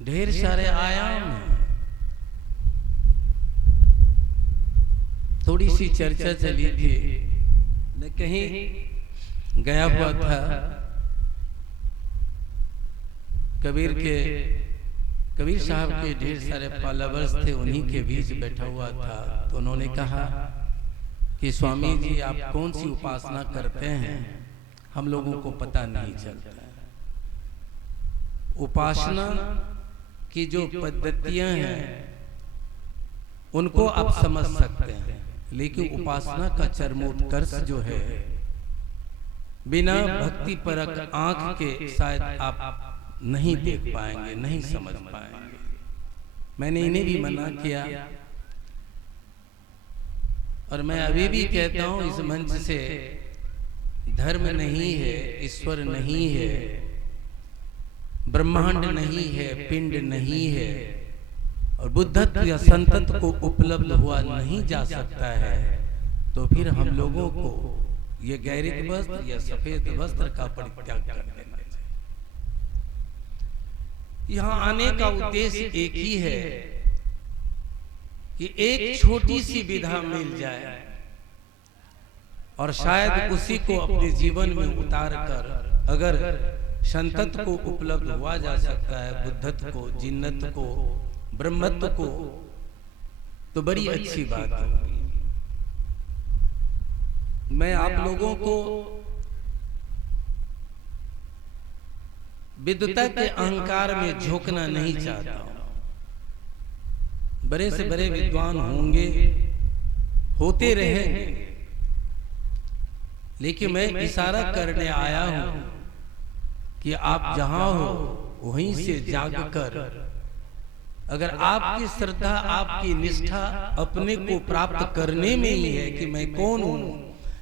ढेर सारे आयाम हैं। थोड़ी सी चर्चा चली थी, मैं कहीं गया हुआ था, कबीर साहब के ढेर सारे फॉलोवर्स थे, उन्हीं के बीच बैठा हुआ था। तो उन्होंने कहा कि स्वामी जी आप कौन सी उपासना करते हैं, हम लोगों को पता नहीं चलता। उपासना की जो पद्धतियां हैं उनको आप समझ सकते हैं, लेकिन उपासना का चरमोत्कर्ष जो है बिना भक्ति परक आंख के शायद आप नहीं देख पाएंगे, नहीं समझ पाएंगे। मैंने इन्हें भी मना किया और मैं अभी भी कहता हूं इस मंच से, धर्म नहीं है, ईश्वर नहीं है, ब्रह्मांड नहीं है, पिंड नहीं है और बुद्धत्व या संतत्व को उपलब्ध हुआ नहीं जा सकता है, तो फिर हम लोगों को ये गैरिक वस्त्र या सफेद वस्त्र का परित्याग कर देना चाहिए। यहाँ आने का उद्देश्य एक ही है कि एक छोटी सी विधा मिल जाए और शायद उसी को अपने जीवन में उतार कर अगर संतत्व को उपलब्ध हुआ जा सकता है, बुद्धत्व को, जिन्नत को, ब्रह्मत्व को, तो बड़ी अच्छी बात है। मैं आप लोगों को विद्वता के अहंकार में झोंकना नहीं चाहता हूं। बड़े से बड़े विद्वान होंगे, होते रहेंगे, लेकिन मैं इशारा करने आया हूं कि आप जहां हो वहीं से जागकर अगर आपकी श्रद्धा, आपकी निष्ठा अपने को प्राप्त करने में ही है कि मैं कौन हूं,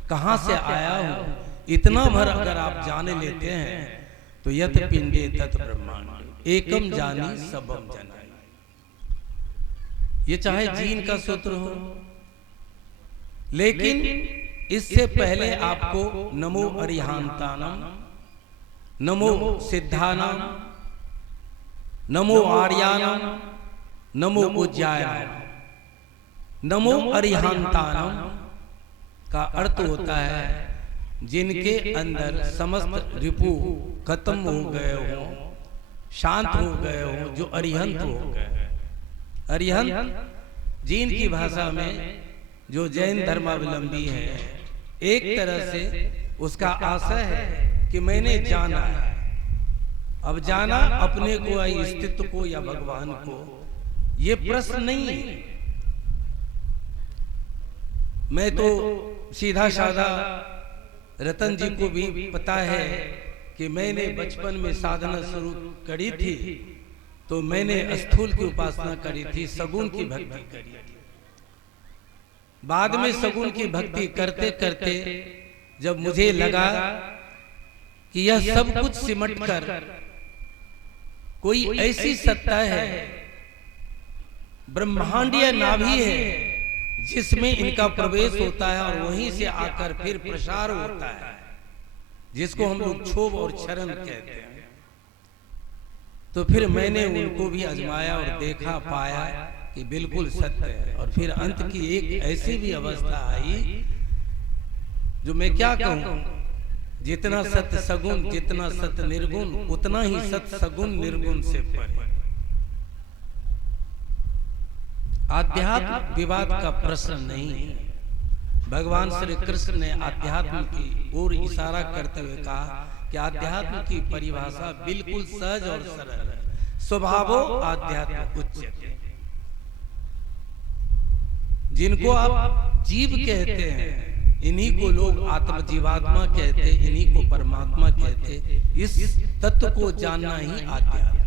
कहां से आया हूं, इतना भर अगर आप जाने लेते हैं तो यत पिंडे तत् ब्रह्मांड एकम जानी सबम जानी। ये चाहे जीन का सूत्र हो, लेकिन इससे पहले आपको नमो अरिहंतानम, नमो सिद्धानाम, नमो आर्यानाम, नमो उज्जायनाम। नमो अरिहंतानम का अर्थ होता है जिनके अंदर समस्त रिपु खत्म हो गए हो, शांत हो गए हो, जो अरिहंत हो गए। अरिहंत जीन की भाषा में जो जैन धर्मावलंबी है, एक तरह से उसका आशय है कि मैंने जाना है। अब जाना अपने को या अस्तित्व को या भगवान को, ये प्रश्न नहीं है। मैं तो सीधा साधा, रतन जी को भी पता है कि मैंने बचपन में साधना शुरू करी थी तो मैंने स्थूल की उपासना करी थी, सगुण की भक्ति करी थी। बाद में सगुण की भक्ति करते करते जब मुझे लगा कि यह सब कुछ सिमट कर कोई ऐसी सत्ता है, ब्रह्मांडीय नाभि है, जिसमें इनका प्रवेश होता है और वहीं से आकर फिर प्रसार होता है, जिसको हम लोग क्षोभ और क्षरण कहते हैं। तो फिर मैंने उनको भी आजमाया और देखा, पाया कि बिल्कुल सत्य है। और फिर अंत की एक ऐसी भी अवस्था आई जो मैं क्या कहूं, जितना सत्य सगुण, जितना सत्य निर्गुण, उतना ही सत्य सगुण निर्गुण से परे। आध्यात्म विवाद का प्रश्न नहीं है। भगवान श्री कृष्ण ने आध्यात्म की ओर इशारा करते हुए कहा कि आध्यात्म की परिभाषा बिल्कुल सहज और सरल है, स्वभावो आध्यात्म उच्यते। जिनको आप जीव कहते हैं, इन्हीं को लोग आत्म जीवात्मा कहते, इन्हीं को परमात्मा कहते। इस तत्व को जानना ही आध्यात्म है।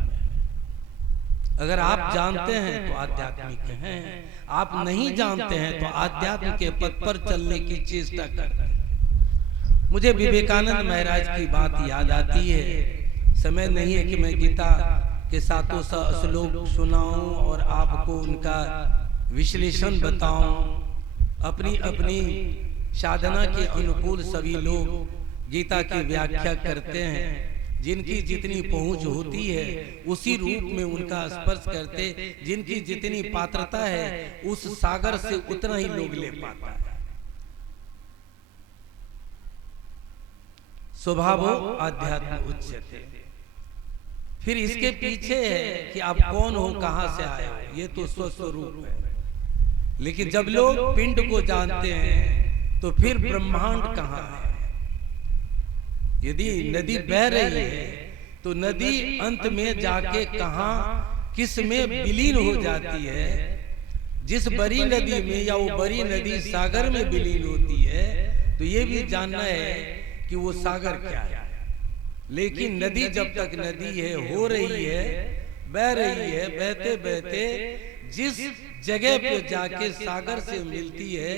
अगर आप जानते हैं तो आध्यात्मिक हैं, आप नहीं जानते हैं तो आध्यात्म के पथ पर चलने की चेष्टा करते हैं। मुझे विवेकानंद महाराज की बात याद आती है। समय नहीं है कि मैं गीता के सातों श्लोक सुनाऊं और आपको उनका विश्लेषण बताऊं। अपनी अपनी साधना के अनुकूल सभी लोग गीता की व्याख्या करते हैं, जिनकी जितनी पहुंच होती है उसी रूप में उनका स्पर्श करते, जिनकी जितनी पात्रता है उस सागर से उतना ही लोग ले पाता है। स्वभावो आध्यात्म उच्यते। फिर इसके पीछे है कि आप कौन हो, कहां से आए हो, ये तो स्वस्वरूप है। लेकिन जब लोग पिंड को जानते हैं तो फिर ब्रह्मांड कहां है। यदि नदी बह रही है तो नदी अंत में जाके कहां किस में विलीन हो जाती है। जिस बड़ी नदी में या वो बड़ी नदी सागर में विलीन होती है तो ये भी जानना है कि वो सागर क्या है। लेकिन नदी जब तक नदी है, हो रही है, बह रही है, बहते बहते जिस जगह पे जाके सागर से मिलती है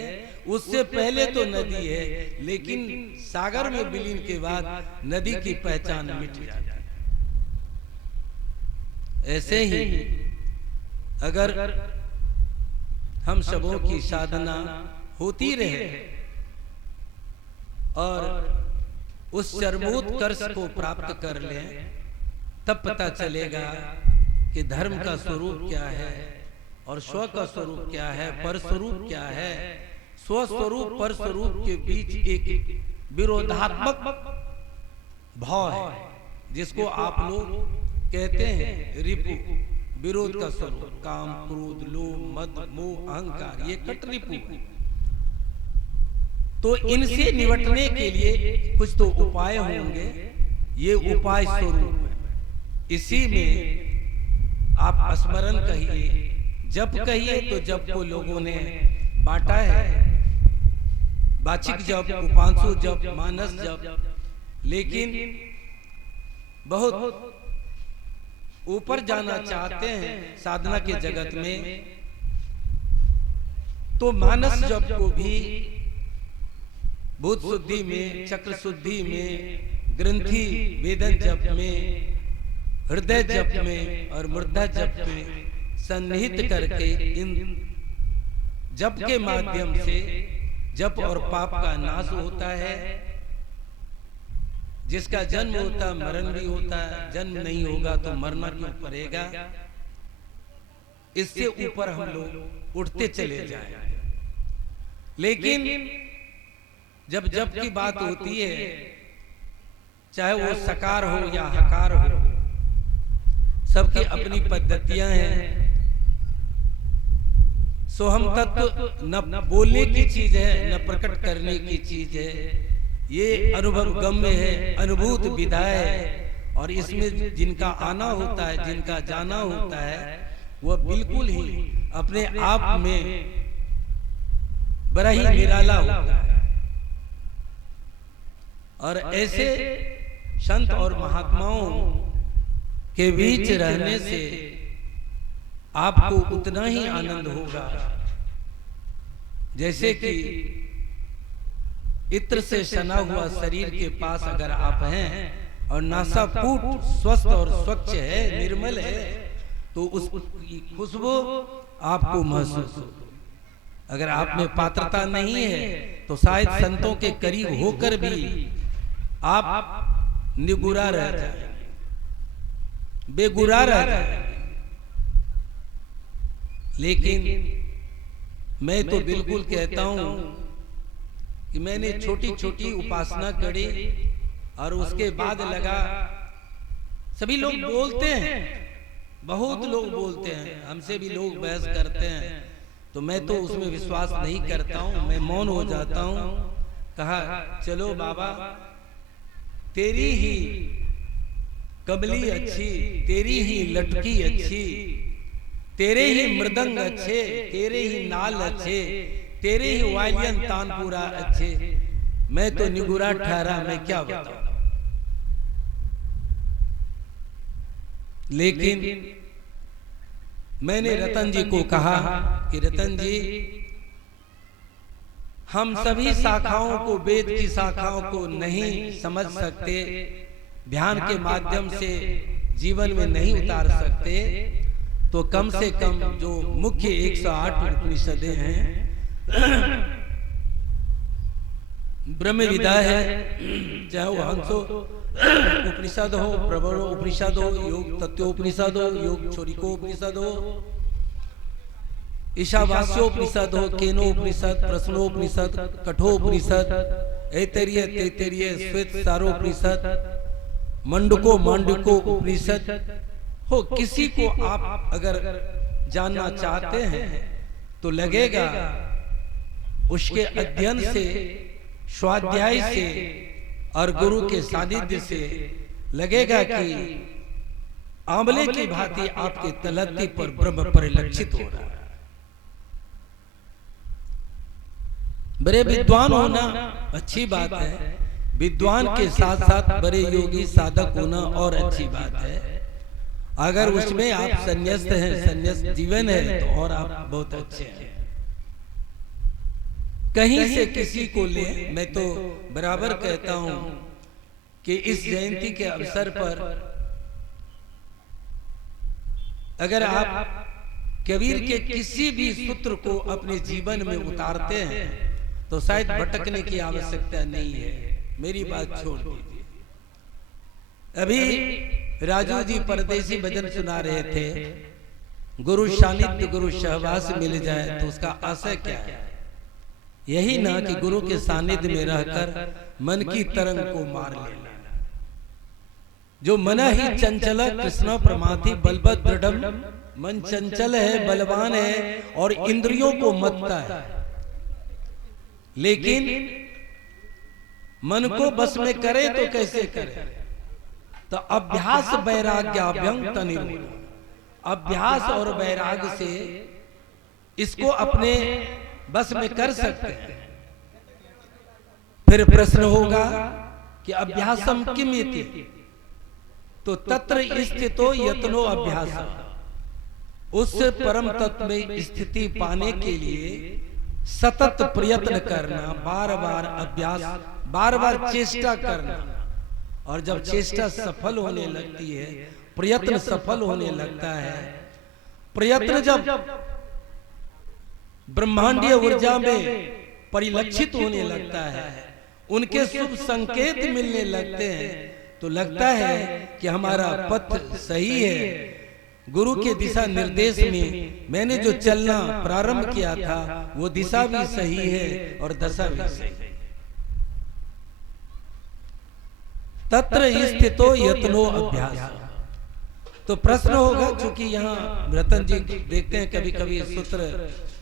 उससे पहले तो नदी है, लेकिन सागर में विलीन के बाद नदी की पहचान मिट जाती है। ऐसे ही अगर हम सबों की साधना होती रहे और उस चरमोत्कर्ष को प्राप्त कर लें, तब पता चलेगा कि धर्म का स्वरूप क्या है और स्व का स्वरूप क्या है, पर स्वरूप क्या है। स्व स्वरूप पर स्वरूप के बीच एक विरोधात्मक भाव है, जिसको आप लोग कहते हैं रिपु, विरोध का स्वरूप। काम, क्रोध, लोभ, मद, मोह, अहंकार, ये कट रिपु है। तो इनसे निपटने के लिए कुछ तो उपाय होंगे, ये उपाय स्वरूप है। इसी में आप स्मरण कहिए, जप कहिए तो जप को लोगों ने बांटा है, वाचिक जप, उपांशु जप, मानस जप। लेकिन बहुत ऊपर जाना चाहते हैं साधना के जगत में तो मानस जप को भी भूत शुद्धि में, चक्र शुद्धि में, ग्रंथि वेदन जप में, हृदय जप में और मूर्धा जप में सन्निहित करके इन जप के माध्यम से जप और पाप का नाश होता है। जिसका जन्म होता है मरण भी होता है, जन्म नहीं होगा तो मरना क्यों पड़ेगा। इससे ऊपर हम लोग उठते चले जाए। लेकिन जब जप की बात होती है, चाहे वो सकार हो या हकार हो, सबकी अपनी पद्धतियां हैं। सो हम तत्व न बोलने की चीज है, न प्रकट करने की चीज है। ये अनुभव गम्य है, अनुभूत विधाय है। और इसमें जिनका आना होता है, जिनका जाना होता है, वह बिल्कुल ही अपने आप में बड़ा ही निराला होता है। और ऐसे संत और महात्माओं के बीच रहने से आपको उतना ही आनंद होगा जैसे कि इत्र से सना हुआ शरीर के पास अगर आप हैं और नासापुट स्वस्थ और स्वच्छ है, निर्मल है, तो उसकी खुशबू आपको महसूस हो। अगर आप में पात्रता नहीं है तो शायद संतों के करीब होकर भी आप निगुरा रह जाए, बेगुरा रह जाए। लेकिन मैं तो बिल्कुल कहता हूं कि मैंने छोटी छोटी उपासना करी और उसके बाद लगा, सभी लोग बोलते हैं, बहुत लोग बोलते हैं, हमसे भी लोग बहस करते हैं, तो मैं तो उसमें विश्वास नहीं करता हूं, मैं मौन हो जाता हूं। कहा चलो बाबा, तेरी ही कमली अच्छी, तेरी ही लटकी अच्छी, तेरे ही मृदंग अच्छे, तेरे ही नाल अच्छे, तेरे ही वायलियन तानपुरा अच्छे, मैं तो निगुरा ठहरा, मैं क्या बताऊं। लेकिन मैंने रतन जी को कहा कि रतन जी, हम सभी शाखाओं को, वेद की शाखाओं को नहीं समझ सकते, ध्यान के माध्यम से जीवन में नहीं उतार सकते, तो कम से कम जो मुख्य 108 उपनिषदें हैं ब्रह्म विदा है, चाहे वो हंसो उपनिषद हो, प्रबल उपनिषद हो, योग तत्वोपनिषद हो, योग छोरिको उपनिषद हो, ईशावास्योपनिषद हो, केनोपनिषद, प्रश्नोपनिषद, कठोपनिषद, ऐतरेय तैतरेय श्वेत सारोपनिषद, मंडको मांडको उपनिषद हो, किसी को आप अगर जानना चाहते हैं तो लगेगा उसके अध्ययन से, स्वाध्याय से और गुरु के सानिध्य से लगेगा कि आंवले की भांति आपके तलत्ती पर ब्रह्म परिलक्षित हो रहा है। बड़े विद्वान होना अच्छी बात है, विद्वान के साथ साथ बड़े योगी साधक होना और अच्छी बात है। अगर उसमें आप संन्यास्त हैं, संन्यास्त जीवन है, तो और आप बहुत अच्छे हैं। कहीं से किसी को ले, मैं तो बराबर कहता हूं कि इस जयंती के अवसर पर अगर आप कबीर के किसी भी सूत्र को अपने जीवन में उतारते हैं तो शायद भटकने की आवश्यकता नहीं है। मेरी बात छोड़ दीजिए। अभी राजू जी परदेसी भजन सुना रहे थे, गुरु सानिध्य गुरु सहवास मिल जाए तो उसका आशय क्या है? यही ना कि गुरु के सानिध्य में रहकर मन की तरंग को मार लेना। जो मन ही चंचल कृष्ण प्रमाथि बलवत दृढ़, मन चंचल है, बलवान है और इंद्रियों को मत्ता है, लेकिन मन को बस में करे तो कैसे करे? तो अभ्यास वैराग्याभ्यंग तनिर्मूल, अभ्यास और वैराग से इसको अपने बस में कर सकते हैं। फिर प्रश्न होगा कि अभ्यासम किम इति, तो तत्र स्थितो यत्नो अभ्यास, उस परम तत्व में स्थिति पाने के लिए सतत प्रयत्न करना, बार बार अभ्यास, बार बार चेष्टा करना। और जब चेष्टा सफल होने लगती है, प्रयत्न सफल होने लगता है, प्रयत्न जब ब्रह्मांडीय ऊर्जा में परिलक्षित होने लगता है, उनके शुभ संकेत मिलने लगते हैं, तो लगता है कि हमारा पथ सही है। गुरु के दिशा निर्देश में मैंने जो चलना प्रारंभ किया था वो दिशा भी सही है और दशा भी सही है। तत्र स्थितो यत्नो अभ्यास। तो प्रश्न होगा, चूंकि यहाँ रतन जी देखते हैं कभी कभी सूत्र,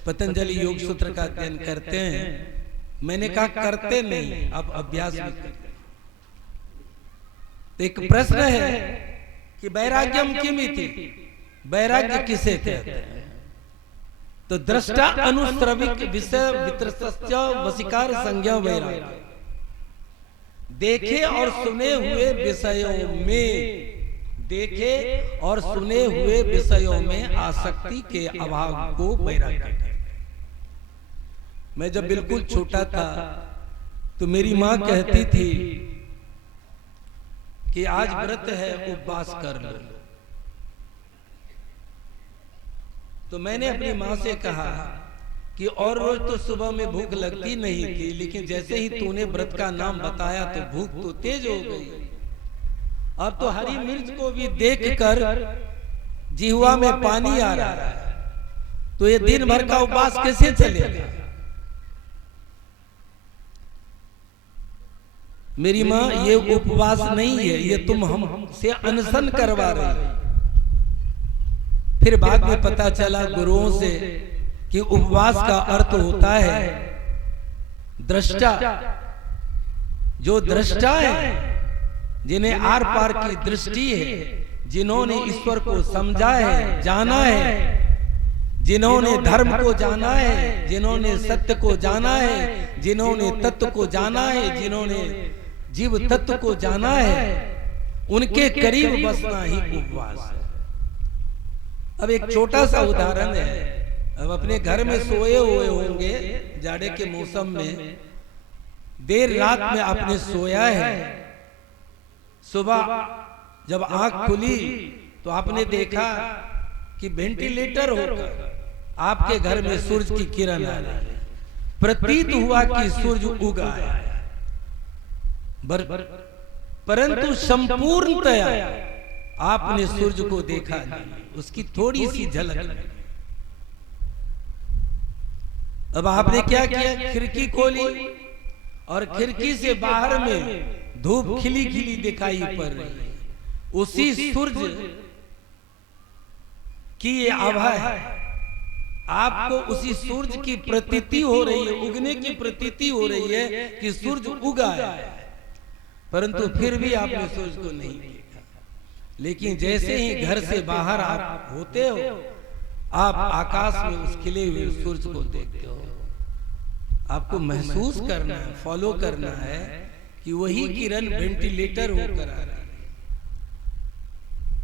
पतंजलि योग सूत्र का अध्ययन करते हैं, मैंने कहा करते नहीं, अब अभ्यास भी करते हैं। तो एक प्रश्न है कि वैराग्यम किम इति, वैराग्य किसे कहते हैं? तो दृष्टा अनुश्रविक विषय वित्रस्य वशीकार संज्ञा वैराग्य, देखे और सुने हुए विषयों में, देखे और सुने हुए विषयों में आसक्ति के अभाव को वैराग्य कहते हैं। मैं जब बिल्कुल छोटा था तो मेरी माँ कहती थी कि आज व्रत है, उपवास कर लो। तो मैंने अपनी माँ से कहा कि और रोज तो सुबह में भूख लगती नहीं थी, लेकिन जैसे ही तूने व्रत का नाम बताया तो भूख तो तेज हो गई। अब तो हरी मिर्च को भी देखकर जिह्वा में पानी आ रहा है, तो ये दिन भर का उपवास कैसे चलेगा? मेरी माँ, ये उपवास नहीं है, ये तुम हमसे अनशन करवा रही हो। फिर बाद में पता चला गुरुओं से कि उपवास का अर्थ होता है दृष्टा। जो दृष्टा है, जिन्हें आर पार की दृष्टि है, जिन्होंने ईश्वर को समझा है, जाना है, जिन्होंने धर्म को जाना है, जिन्होंने सत्य को जाना है, जिन्होंने तत्व को जाना है, जिन्होंने जीव तत्व को जाना है, उनके करीब बसना ही उपवास है। अब एक छोटा सा उदाहरण है। अब अपने घर में सोए हुए होंगे जाड़े के मौसम में, देर रात में आपने सोया है, सुबह जब आंख खुली तो आपने देखा कि वेंटिलेटर होकर आपके घर में सूरज की किरण आ रही है। प्रतीत हुआ कि सूरज उगा है, परंतु संपूर्णतया आपने सूर्य को देखा नहीं, उसकी थोड़ी सी झलक। अब आपने क्या किया, खिड़की खोली और खिड़की से बाहर में धूप खिली खिली दिखाई पड़ रही है। उसी सूर्य की ये आभा है, आपको उसी सूर्य की प्रतीति हो रही है, उगने की प्रतीति हो रही है कि सूर्य उगा है, परंतु फिर भी आपने सूर्य को नहीं देखा। लेकिन जैसे ही घर से बाहर आप होते हो, आप आकाश में उस खिले हुए सूर्य को देखते हो। आपको महसूस करना है, फॉलो करना है कि वही किरण वेंटिलेटर होकर आ रही है,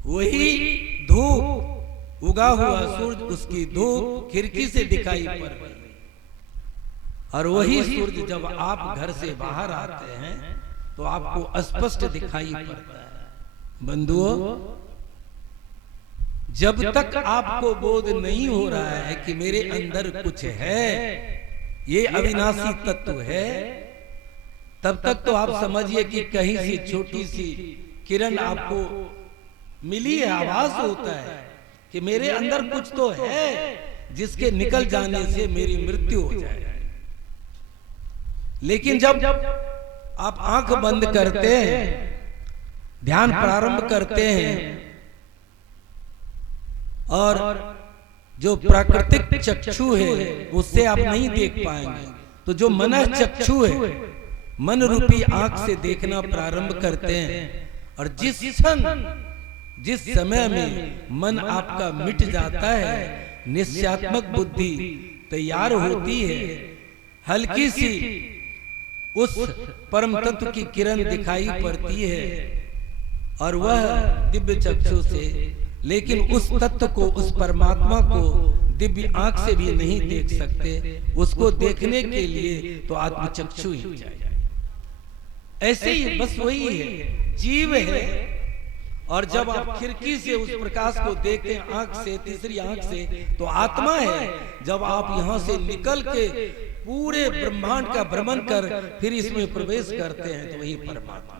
वही धूप, उगा हुआ सूर्य, उसकी धूप खिड़की से दिखाई पड़ रही है, और वही सूर्य जब आप घर से बाहर आते हैं तो आपको स्पष्ट दिखाई पड़ता है। बंधुओं, जब तक आपको बोध नहीं हो रहा है कि मेरे अंदर कुछ है, ये अविनाशी तत्व है, तब तक तो आप समझिए कि कहीं से छोटी सी किरण आपको मिली है, आभास होता है कि मेरे अंदर कुछ तो है जिसके निकल जाने से मेरी मृत्यु हो जाए। लेकिन जब आप आंख बंद करते हैं, ध्यान प्रारंभ करते हैं, और जो प्राकृतिक चक्षु है उससे आप नहीं देख पाएंगे, तो जो मन चक्षु है, मन रूपी आंख से देखना प्रारंभ करते हैं, और जिस समय में मन आपका मिट जाता है, निश्चयात्मक बुद्धि तैयार होती है, हल्की सी उस परम तत्व की किरण दिखाई पड़ती है, और वह दिव्य चक्षु से, लेकिन उस तत्व को, उस परमात्मा को दिव्य आंख से भी नहीं देख सकते। उसको देखने के लिए तो आत्मचक्षु ही चाहिए। ऐसे ही बस वही है, जीव है, और जब आप खिड़की से उस प्रकाश को देखते हैं आंख से, तीसरी आंख से, तो आत्मा है। जब आप यहां से निकल के पूरे ब्रह्मांड का भ्रमण कर फिर इसमें प्रवेश करते हैं तो वही परमात्मा।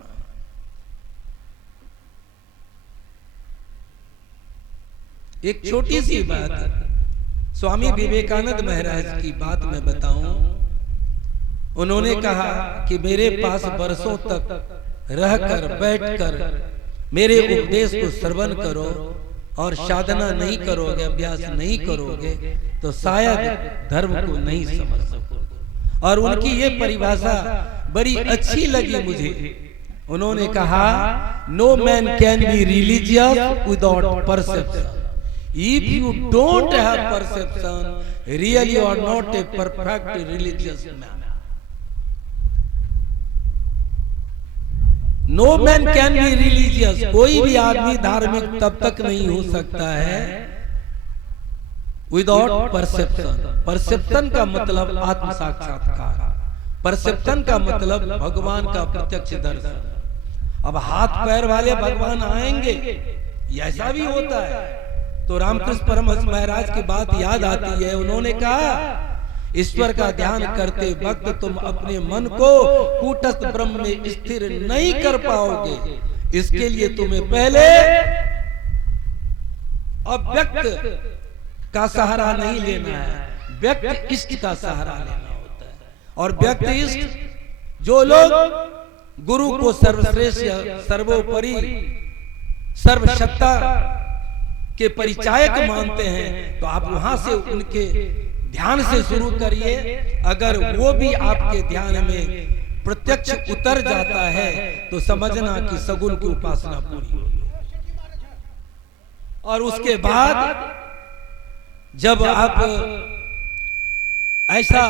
एक छोटी सी बात स्वामी विवेकानंद महाराज की बात मैं बताऊं। उन्होंने कहा कि मेरे पास वर्षों तक रहकर, बैठकर मेरे उपदेश को श्रवण करो और साधना नहीं करोगे, अभ्यास नहीं करोगे, तो शायद धर्म को नहीं समझ सकोगे। और उनकी ये परिभाषा बड़ी अच्छी लगी मुझे। उन्होंने कहा, no man can be religious without perception. If you don't have perception, really you are not a perfect religious man. No man can be religious. कोई भी आदमी धार्मिक तब तक नहीं हो सकता है विदाउट परसेप्शन। परसेप्शन का मतलब आत्म साक्षात्कार, परसेप्शन का मतलब भगवान का प्रत्यक्ष दर्शन। अब हाथ पैर वाले भगवान आएंगे, ऐसा भी होता है। तो रामकृष्ण परमहंस महाराज की बात याद आती है। उन्होंने कहा, ईश्वर का ध्यान करते वक्त तुम अपने मन को कूटस्थ ब्रह्म में स्थिर नहीं कर पाओगे। इसके लिए तुम्हें पहले अव्यक्त का सहारा नहीं लेना है, व्यक्त इष्ट का सहारा लेना होता है। और व्यक्त इष्ट जो लोग गुरु को सर्वश्रेष्ठ, सर्वोपरि, सर्वसत्ता के परिचायक मानते हैं, तो आप वहां से उनके ध्यान से शुरू करिए। अगर वो भी आपके ध्यान में प्रत्यक्ष उतर जाता है तो समझना कि सगुण की उपासना पूरी होगी। और उसके बाद जब आप ऐसा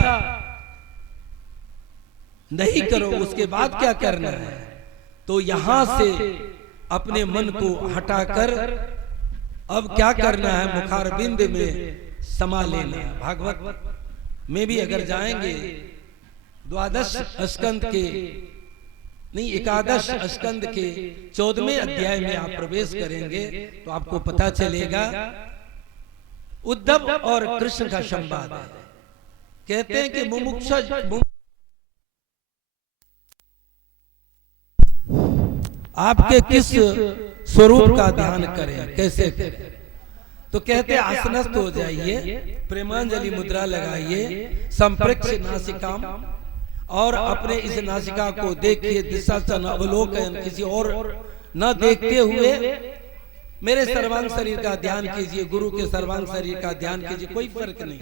नहीं करो, उसके बाद क्या करना है, तो यहां से अपने मन को हटाकर अब क्या करना है, मुखारबिंद में समा लेना। भागवत में भी अगर जाएंगे, द्वादश स्कंद के नहीं, एकादश स्कंद के 14वें अध्याय में आप प्रवेश करेंगे तो आपको पता चलेगा उद्धव और कृष्ण का संवाद है। कहते हैं कि मुमुक्षा आपके किस स्वरूप का ध्यान करें, कैसे करें? तो कहते आसनस्थ हो जाइए, प्रेमांजलि मुद्रा लगाइए, संप्रेक्ष नासिकाम, और अपने इस नासिका को देखिए, दिशा अवलोकन, किसी और न देखते हुए मेरे सर्वांग शरीर का ध्यान कीजिए, गुरु के सर्वांग शरीर का ध्यान कीजिए। कोई फर्क नहीं,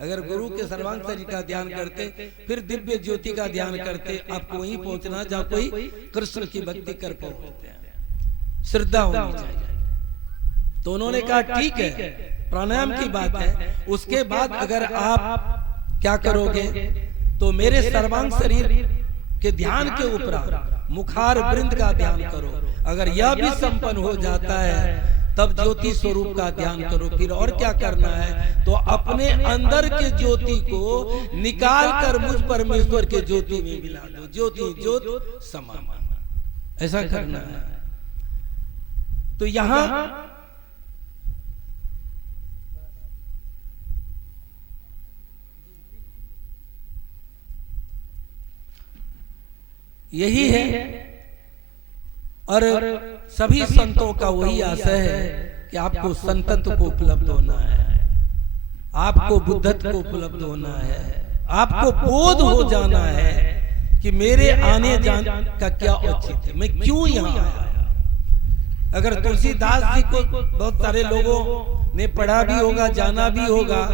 अगर गुरु के सर्वांग शरीर का ध्यान करते, फिर दिव्य ज्योति का ध्यान करते, आपको वहीं पहुंचना जहां कोई कृष्ण की भक्ति कर पाते हैं। श्रद्धा होनी चाहिए। तो उन्होंने कहा ठीक है, प्राणायाम की बात है, उसके बाद अगर आप क्या करोगे तो मेरे सर्वांग शरीर के ध्यान के उपरांत मुखार वृंद का ध्यान करो। अगर यह भी संपन्न हो जाता है तब ज्योति स्वरूप का ध्यान करो। फिर और क्या करना है, तो अपने अंदर के ज्योति को निकाल कर मुझ परमेश्वर के ज्योति में मिला दो। ज्योति ज्योत समान, ऐसा करना है। तो यहां यही है, और सभी संतों का वही आशय है कि आपको संतत्व को उपलब्ध होना है, आपको बुद्धत्व को उपलब्ध होना है, आपको बोध हो जाना है कि मेरे आने जाने का क्या औचित्य है, मैं क्यों यहाँ आया। अगर तुलसीदास जी को बहुत सारे लोगों ने पढ़ा भी होगा, जाना भी होगा,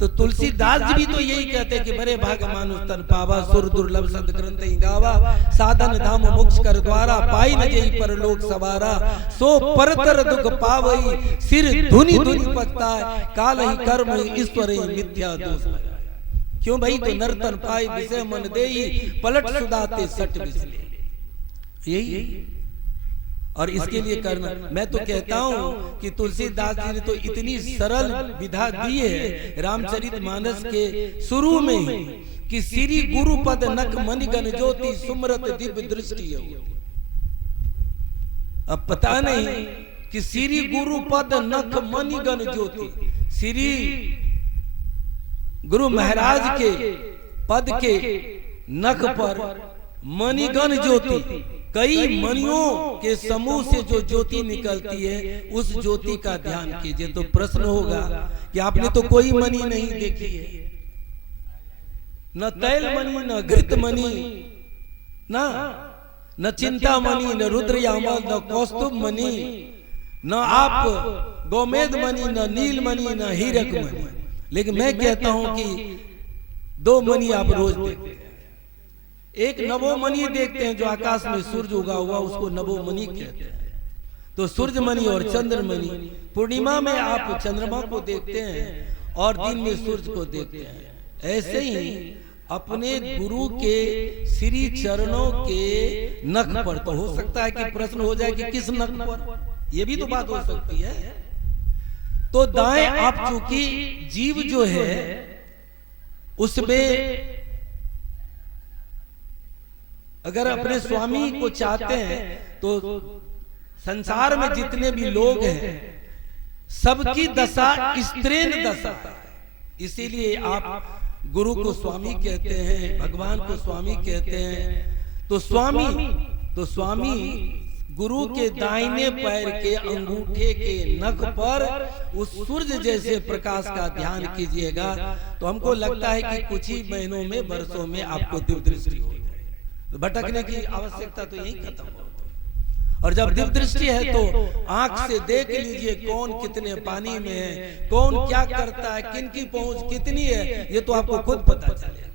तो तुलसीदास जी भी तो यही कहते हैं कि बड़े भाग मानुष तन पावा, सुर दुर्लभ सदग्रंथ गावा, साधन धाम मोक्ष कर द्वारा, पाई न जई परलोक सवारा, सो परतर दुख पावई, सिर धुनि धुनि पछताए, काल ही कर्म ही ईश्वर ही मिथ्या दोष लगाए। क्यों भाई, तो नर्तन पाई विषय मन देई, पलट सुदाते सट बिसले। यही, और इसके लिए करना, मैं तो कहता हूं कि तुलसीदास जी ने तो इतनी सरल विधा दी है रामचरितमानस के शुरू में ही कि श्री गुरु पद नख मणिगण ज्योति सुमरत दिव्य दृष्टि। अब पता नहीं कि श्री गुरु पद नख मणिगण ज्योति, श्री गुरु महाराज के पद के नख पर मणिगण ज्योति, कई मणियों के समूह से जो ज्योति निकलती है, उस ज्योति का ध्यान कीजिए। तो प्रश्न होगा कि आपने तो कोई मणि नहीं देखी है, न तैल मणि, न घृत मणि, न चिंता मणि, न रुद्रयामल, न कौस्तुभ मणि, न आप गोमेद मणि, न नील मणि, न हीरक मणि। लेकिन मैं कहता हूं कि दो मणि आप रोज देखते हैं। एक नवोमणि देखते हैं जो आकाश में सूर्य उगा हुआ, उसको नवोमणि कहते हैं। तो सूर्यमणि और चंद्रमणि, पूर्णिमा में आप चंद्रमा को देखते हैं और दिन में सूर्य को देखते हैं। ऐसे ही अपने गुरु के श्री चरणों के नख पर, तो हो सकता है कि प्रश्न हो जाए कि किस नख पर, यह भी तो बात हो सकती है। तो दाएं आप, चूंकि जीव जो है उसमें अगर अपने स्वामी को चाहते हैं तो संसार में जितने भी लोग हैं सबकी दशा स्त्रीण दशा है। इसीलिए आप गुरु को स्वामी कहते हैं, भगवान को स्वामी कहते हैं। तो स्वामी गुरु के दाहिने पैर के अंगूठे के नख पर उस सूर्य जैसे प्रकाश का ध्यान कीजिएगा, तो हमको लगता है कि कुछ ही महीनों में, वर्षों में आपको दिव्य दृष्टि हो, तो भटकने की आवश्यकता तो यही खत्म हो। और जब दिव्य दृष्टि है तो आंख से देख लीजिए कौन कितने पानी में है, कौन क्या करता है, किन की पहुंच कितनी है, ये तो आपको खुद पता चलेगा।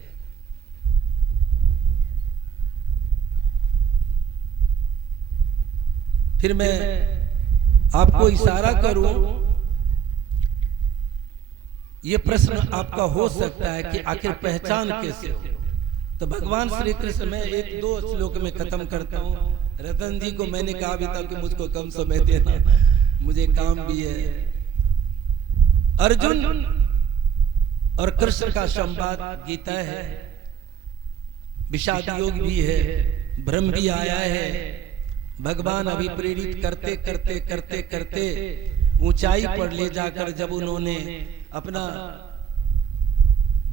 फिर मैं आपको इशारा करूं, ये प्रश्न आपका हो सकता है कि आखिर पहचान कैसे हो। तो भगवान श्री कृष्ण, मैं एक दो श्लोक में खत्म करता हूँ। रतन जी को मैंने कहा भी था कि मुझको कम समय देना, मुझे काम भी है। अर्जुन और कृष्ण का संवाद गीता है, विषाद योग भी है, भ्रम भी आया है। भगवान अभी प्रेरित करते करते करते करते ऊंचाई पर ले जाकर जब उन्होंने अपना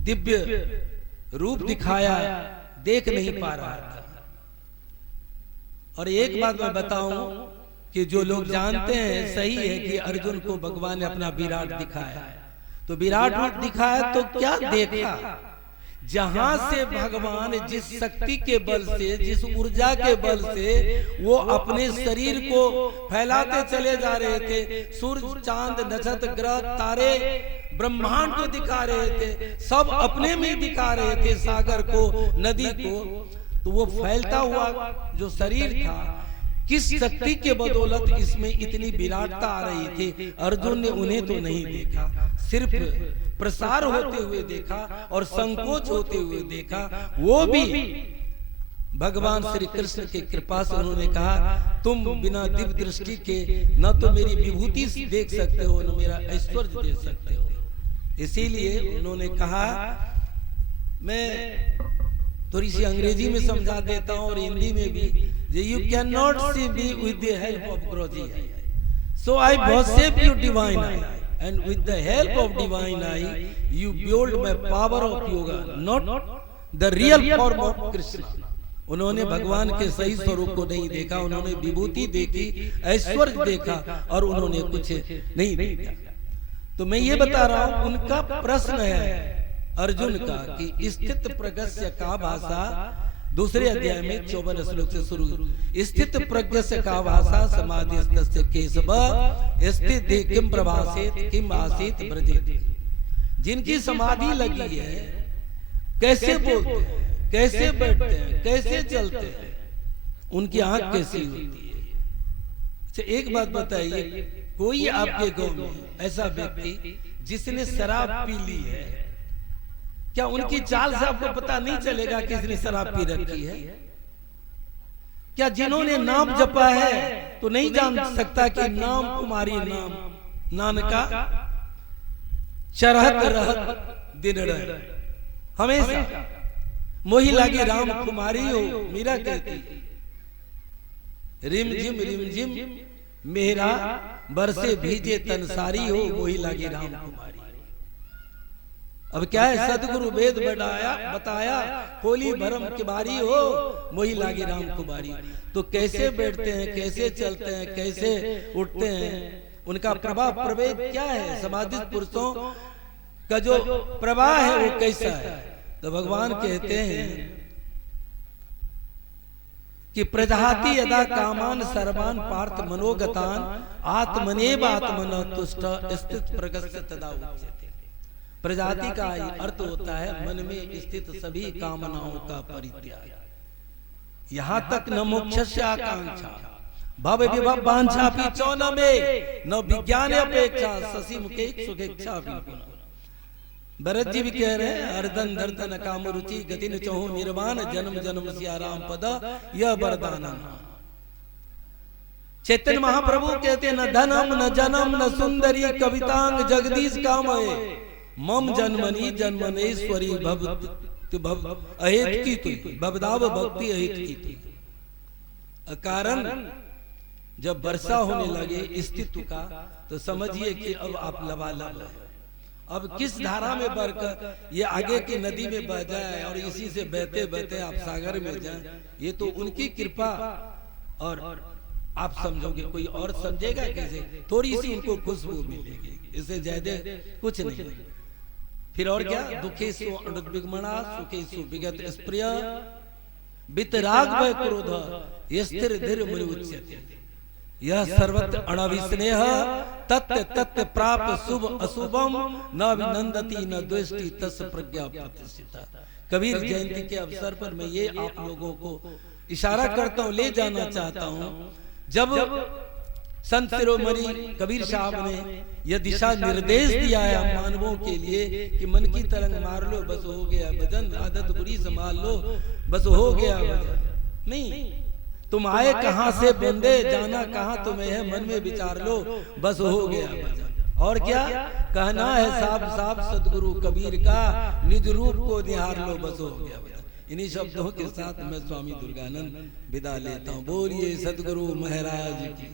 दिव्य रूप दिखाया, देख नहीं पा रहा था। और एक बात मैं बताऊं कि जो लोग जानते हैं सही है कि अर्जुन को भगवान ने अपना विराट दिखाया, तो विराट रूप दिखाया तो क्या देखा, जहां से भगवान जिस शक्ति के बल से, जिस ऊर्जा के बल से वो अपने शरीर को फैलाते चले जा रहे थे, सूर्य चांद नक्षत्र ग्रह तारे ब्रह्मांड को दिखा रहे थे, सब अपने में दिखा रहे थे, सागर को नदी को, तो वो फैलता हुआ जो शरीर था किस शक्ति के बदौलत इसमें इतनी विराटता आ रही थी। अर्जुन ने उन्हें तो नहीं देखा, सिर्फ प्रसार होते हुए देखा और संकोच होते हुए देखा। वो भी भगवान श्री कृष्ण की कृपा से उन्होंने कहा तुम बिना दिव्य दृष्टि के न तो मेरी विभूति देख सकते हो न मेरा ऐश्वर्य देख सकते हो। इसीलिए उन्होंने कहा, मैं थोड़ी सी अंग्रेजी में समझा देता हूं और हिंदी में भी, you can not see me with the help of gross eye, so I worship you divine eye, and with the help of divine eye you build my power of yoga, not the real form of Krishna. उन्होंने भगवान के सही स्वरूप को नहीं देखा, उन्होंने विभूति देखी, ऐश्वर्य देखा और उन्होंने कुछ नहीं देखा। तो मैं ये बता रहा हूं, उनका प्रश्न है अर्जुन का कि स्थित प्रज्ञस्य का भाषा, दूसरे अध्याय में 54 श्लोक से शुरू, स्थित प्रज्ञस्य का भाषा समाधिस्तस्य केशव स्थिति किम प्रभासेत किम आसीत ब्रजेत। जिनकी समाधि लगी है कैसे बोलते हैं, कैसे बैठते हैं, कैसे चलते हैं, उनकी आंख कैसी होती है। अच्छा एक बात बताइए, कोई आपके गांव में ऐसा व्यक्ति जिसने शराब पी ली है, क्या उनकी चाल से आपको पता नहीं चलेगा कि इसने शराब पी रखी है? क्या जिन्होंने नाम जपा है तो नहीं जान सकता कि नाम कुमारी नाम नानका चरहत रहत दिन रहे, हमेशा मोही लागी राम कुमारी हो। मीरा कहती रिम झिम मेरा बरसे भीजे तनसारी हो, मोही लागी राम कुमारी। अब क्या है, सदगुरु वेद बताया होली भरम की बारी हो, मोही लागी राम कुमारी। तो कैसे बैठते हैं, कैसे चलते हैं, कैसे उठते हैं, उनका प्रभाव प्रवेग क्या है, समाधित पुरुषों का जो प्रवाह है वो कैसा है। तो भगवान कहते हैं कि प्रजाति यदा कामान सर्वान पार्थ मनोगतान आत्मनेव आत्मन तुष्ट स्थित प्रगस्य तदा उच्यते। प्रजाति का अर्थ होता है मन में स्थित सभी कामनाओं का परित्याग, यहाँ तक न मोक्षस्य आकांक्षा भव विभव वांछा भी चौन में न विज्ञान अपेक्षा शशि मुखे सुखेक्षा भी। भरत जी भी कह रहे हैं, अर्दन दर्दन काम रुचि गति न चहु निर्वाण जन्म जन्म सिया राम पद यह वरदान। चैतन्य महाप्रभु कहते न धनम न जन्म न सुंदरी कवितांग जगदीश कामये मम जन्मनी जन्मनेश्वरी भव अहित की तुई भवदाव भक्ति अहित की तुई। कारण जब वर्षा होने लगे स्थिति का, तो समझिए कि अब आप लबालब है। अब किस धारा में बहकर ये आगे की नदी में बह जाए और इसी से बहते बहते आप सागर में जाएं, ये तो उनकी कृपा। और आप समझोगे, कोई और समझेगा कैसे? थोड़ी सी उनको खुशबू मिलेगी, इससे ज्यादा कुछ नहीं। फिर और क्या, दुखेशु अनुद्विग्मना सुखेशु विगत स्प्रिय वितराग भय क्रोध स्थिर धीर मुनि उच्यते। यह सर्वत्र अणविस्नेह तत्व तत्व प्राप्त शुभ अशुभम न विनंदती न द्वेष्टि तस् प्रज्ञा प्रतिष्ठिता। कबीर जयंती के अवसर पर मैं ये आप लोगों को इशारा करता हूँ, ले जाना चाहता हूँ। जब संत शिरोमणि कबीर साहब ने यह दिशा निर्देश दिया है हम मानवों के लिए कि मन की तरंग मार लो बस हो गया भजन, आदत बुरी संभाल लो बस हो गया भजन। नहीं, तुम आए कहां से बंदे, जाना कहां तुम्हें है, मन में विचार लो बस हो गया भजन। और क्या कहना है, साफ साफ सदगुरु कबीर का निज रूप को निहार लो बस हो गया भजन। इन्हीं शब्दों के साथ मैं स्वामी दुर्गानंद विदा लेता हूँ। बोलिए सदगुरु महाराज की।